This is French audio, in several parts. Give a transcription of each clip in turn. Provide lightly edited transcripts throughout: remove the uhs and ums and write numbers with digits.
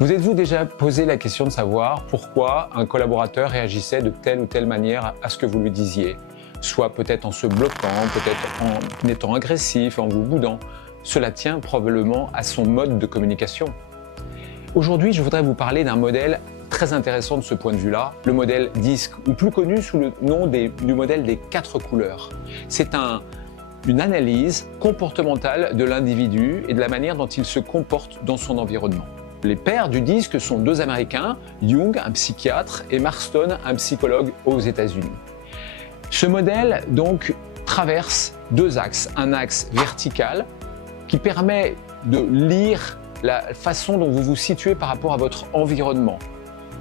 Vous êtes-vous déjà posé la question de savoir pourquoi un collaborateur réagissait de telle ou telle manière à ce que vous lui disiez? Soit peut-être en se bloquant, peut-être en étant agressif, en vous boudant. Cela tient probablement à son mode de communication. Aujourd'hui, je voudrais vous parler d'un modèle très intéressant de ce point de vue-là, le modèle DISC, ou plus connu sous le nom du modèle des 4 couleurs. C'est une analyse comportementale de l'individu et de la manière dont il se comporte dans son environnement. Les pères du DISC sont 2 Américains, Jung, un psychiatre, et Marston, un psychologue aux États-Unis. Ce modèle, donc, traverse 2 axes. Un axe vertical qui permet de lire la façon dont vous vous situez par rapport à votre environnement.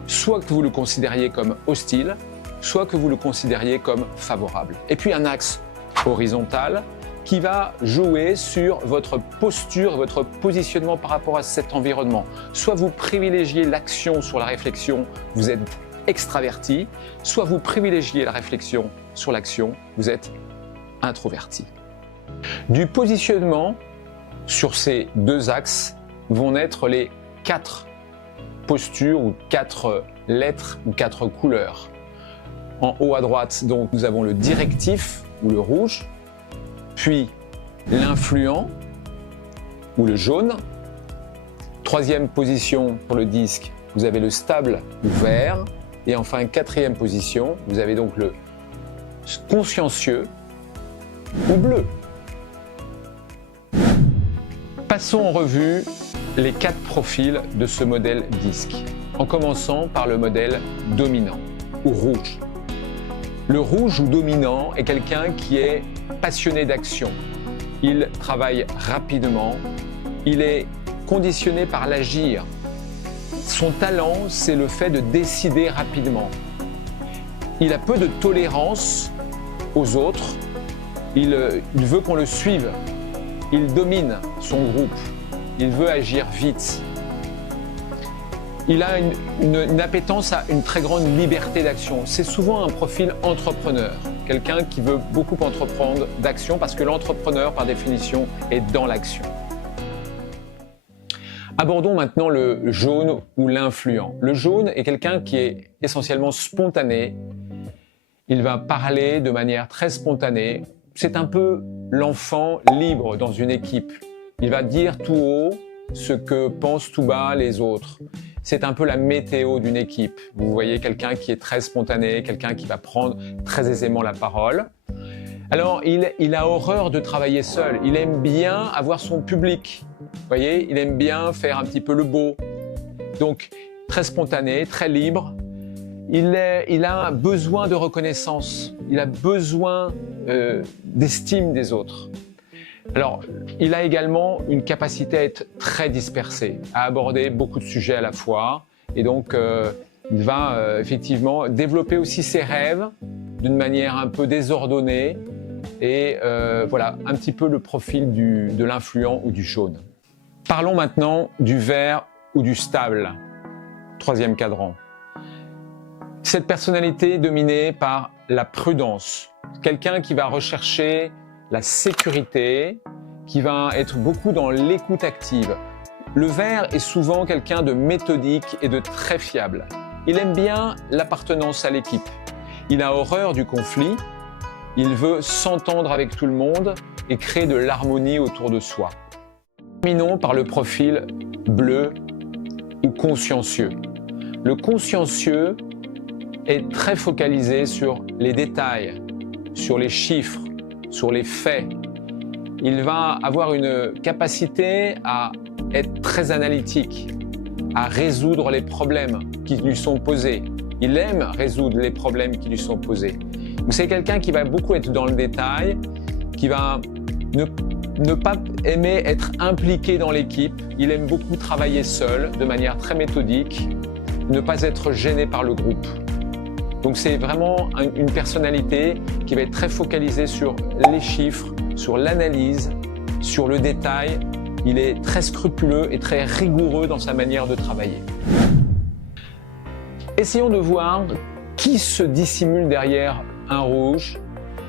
Soit que vous le considériez comme hostile, soit que vous le considériez comme favorable. Et puis un axe horizontal qui va jouer sur votre posture, votre positionnement par rapport à cet environnement. Soit vous privilégiez l'action sur la réflexion, vous êtes extraverti, soit vous privilégiez la réflexion sur l'action, vous êtes introverti. Du positionnement sur ces 2 axes vont naître les 4 postures ou 4 lettres ou 4 couleurs. En haut à droite, donc, nous avons le directif ou le rouge, puis l'influent ou le jaune. 3e position pour le disque, vous avez le stable ou vert. Et enfin, 4e position, vous avez donc le consciencieux ou bleu. Passons en revue les 4 profils de ce modèle DISC, en commençant par le modèle dominant ou rouge. Le rouge ou dominant est quelqu'un qui est passionné d'action. Il travaille rapidement, il est conditionné par l'agir. Son talent, c'est le fait de décider rapidement. Il a peu de tolérance aux autres, il veut qu'on le suive, il domine son groupe, il veut agir vite. Il a une appétence à une très grande liberté d'action. C'est souvent un profil entrepreneur, quelqu'un qui veut beaucoup entreprendre d'action parce que l'entrepreneur, par définition, est dans l'action. Abordons maintenant le jaune ou l'influent. Le jaune est quelqu'un qui est essentiellement spontané. Il va parler de manière très spontanée. C'est un peu l'enfant libre dans une équipe. Il va dire tout haut ce que pensent tout bas les autres. C'est un peu la météo d'une équipe. Vous voyez quelqu'un qui est très spontané, quelqu'un qui va prendre très aisément la parole. Alors, il a horreur de travailler seul. Il aime bien avoir son public. Vous voyez, il aime bien faire un petit peu le beau. Donc, très spontané, très libre. Il a besoin de reconnaissance. Il a besoin d'estime des autres. Alors, il a également une capacité à être très dispersé, à aborder beaucoup de sujets à la fois. Et donc, il va effectivement développer aussi ses rêves d'une manière un peu désordonnée. Et voilà, un petit peu le profil de l'influent ou du jaune. Parlons maintenant du vert ou du stable, 3e cadran. Cette personnalité est dominée par la prudence. Quelqu'un qui va rechercher la sécurité, qui va être beaucoup dans l'écoute active. Le vert est souvent quelqu'un de méthodique et de très fiable. Il aime bien l'appartenance à l'équipe. Il a horreur du conflit. Il veut s'entendre avec tout le monde et créer de l'harmonie autour de soi. Terminons par le profil bleu ou consciencieux. Le consciencieux est très focalisé sur les détails, sur les chiffres, sur les faits. Il va avoir une capacité à être très analytique, à résoudre les problèmes qui lui sont posés. Il aime résoudre les problèmes qui lui sont posés. C'est quelqu'un qui va beaucoup être dans le détail, qui va ne pas aimer être impliqué dans l'équipe. Il aime beaucoup travailler seul, de manière très méthodique, ne pas être gêné par le groupe. Donc c'est vraiment une personnalité qui va être très focalisée sur les chiffres, sur l'analyse, sur le détail. Il est très scrupuleux et très rigoureux dans sa manière de travailler. Essayons de voir qui se dissimule derrière un rouge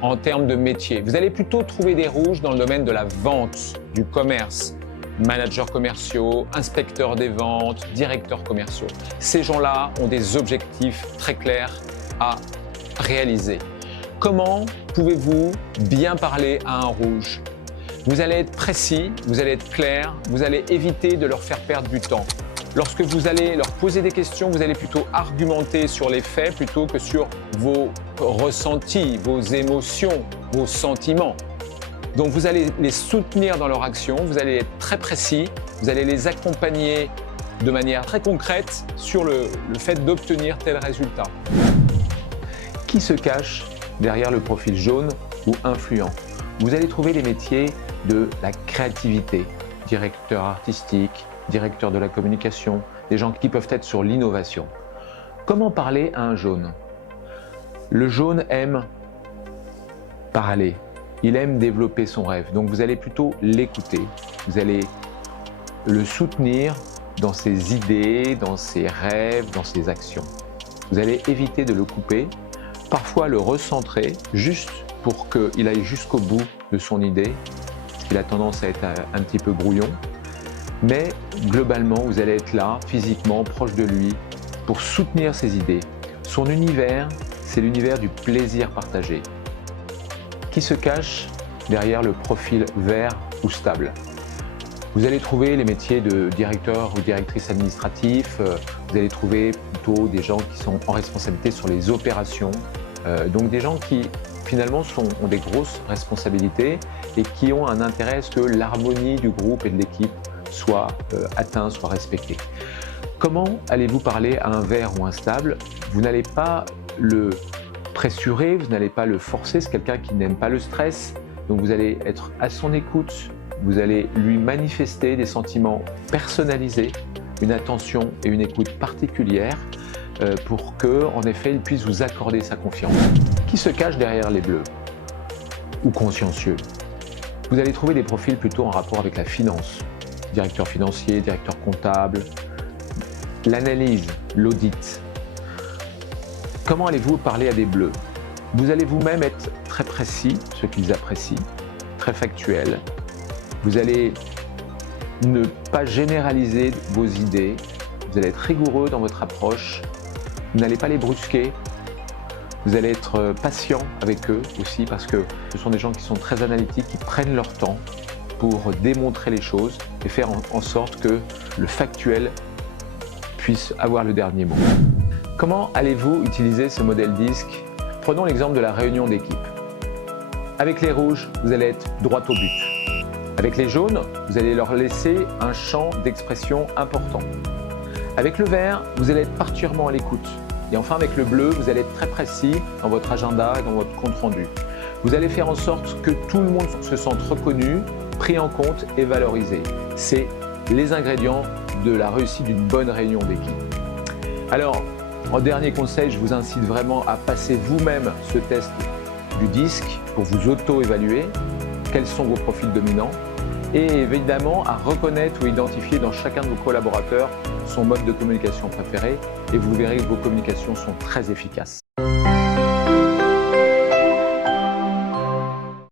en termes de métier. Vous allez plutôt trouver des rouges dans le domaine de la vente, du commerce, managers commerciaux, inspecteurs des ventes, directeurs commerciaux. Ces gens-là ont des objectifs très clairs à réaliser. Comment pouvez-vous bien parler à un rouge? Vous allez être précis, vous allez être clair, vous allez éviter de leur faire perdre du temps. Lorsque vous allez leur poser des questions, vous allez plutôt argumenter sur les faits plutôt que sur vos ressentis, vos émotions, vos sentiments. Donc vous allez les soutenir dans leur action, vous allez être très précis, vous allez les accompagner de manière très concrète sur le fait d'obtenir tel résultat. Qui se cache derrière le profil jaune ou influent? Vous allez trouver les métiers de la créativité, directeur artistique, directeur de la communication, des gens qui peuvent être sur l'innovation. Comment parler à un jaune? Le jaune aime parler, il aime développer son rêve, donc vous allez plutôt l'écouter, vous allez le soutenir dans ses idées, dans ses rêves, dans ses actions. Vous allez éviter de le couper, parfois le recentrer, juste pour qu'il aille jusqu'au bout de son idée, parce qu'il a tendance à être un petit peu brouillon. Mais globalement, vous allez être là, physiquement, proche de lui, pour soutenir ses idées. Son univers, c'est l'univers du plaisir partagé. Qui se cache derrière le profil vert ou stable? Vous allez trouver les métiers de directeur ou directrice administratif, vous allez trouver plutôt des gens qui sont en responsabilité sur les opérations, donc des gens qui finalement ont des grosses responsabilités et qui ont un intérêt à ce que l'harmonie du groupe et de l'équipe soit atteint, soit respecté. Comment allez-vous parler à un vert ou un stable? Vous n'allez pas le pressurer, vous n'allez pas le forcer, c'est quelqu'un qui n'aime pas le stress, donc vous allez être à son écoute, vous allez lui manifester des sentiments personnalisés, une attention et une écoute particulière pour que, en effet, il puisse vous accorder sa confiance. Qui se cache derrière les bleus ou consciencieux? Vous allez trouver des profils plutôt en rapport avec la finance. Directeur financier, directeur comptable, l'analyse, l'audit. Comment allez-vous parler à des bleus? Vous allez vous-même être très précis, ce qu'ils apprécient, très factuel. Vous allez ne pas généraliser vos idées, vous allez être rigoureux dans votre approche, vous n'allez pas les brusquer, vous allez être patient avec eux aussi parce que ce sont des gens qui sont très analytiques, qui prennent leur temps pour démontrer les choses et faire en sorte que le factuel puisse avoir le dernier mot. Comment allez-vous utiliser ce modèle DISC? Prenons l'exemple de la réunion d'équipe. Avec les rouges, vous allez être droit au but. Avec les jaunes, vous allez leur laisser un champ d'expression important. Avec le vert, vous allez être particulièrement à l'écoute. Et enfin, avec le bleu, vous allez être très précis dans votre agenda et dans votre compte-rendu. Vous allez faire en sorte que tout le monde se sente reconnu, pris en compte et valorisé. C'est les ingrédients de la réussite d'une bonne réunion d'équipe. Alors, en dernier conseil, je vous incite vraiment à passer vous-même ce test du DISC pour vous auto-évaluer quels sont vos profils dominants et évidemment à reconnaître ou identifier dans chacun de vos collaborateurs son mode de communication préféré et vous verrez que vos communications sont très efficaces.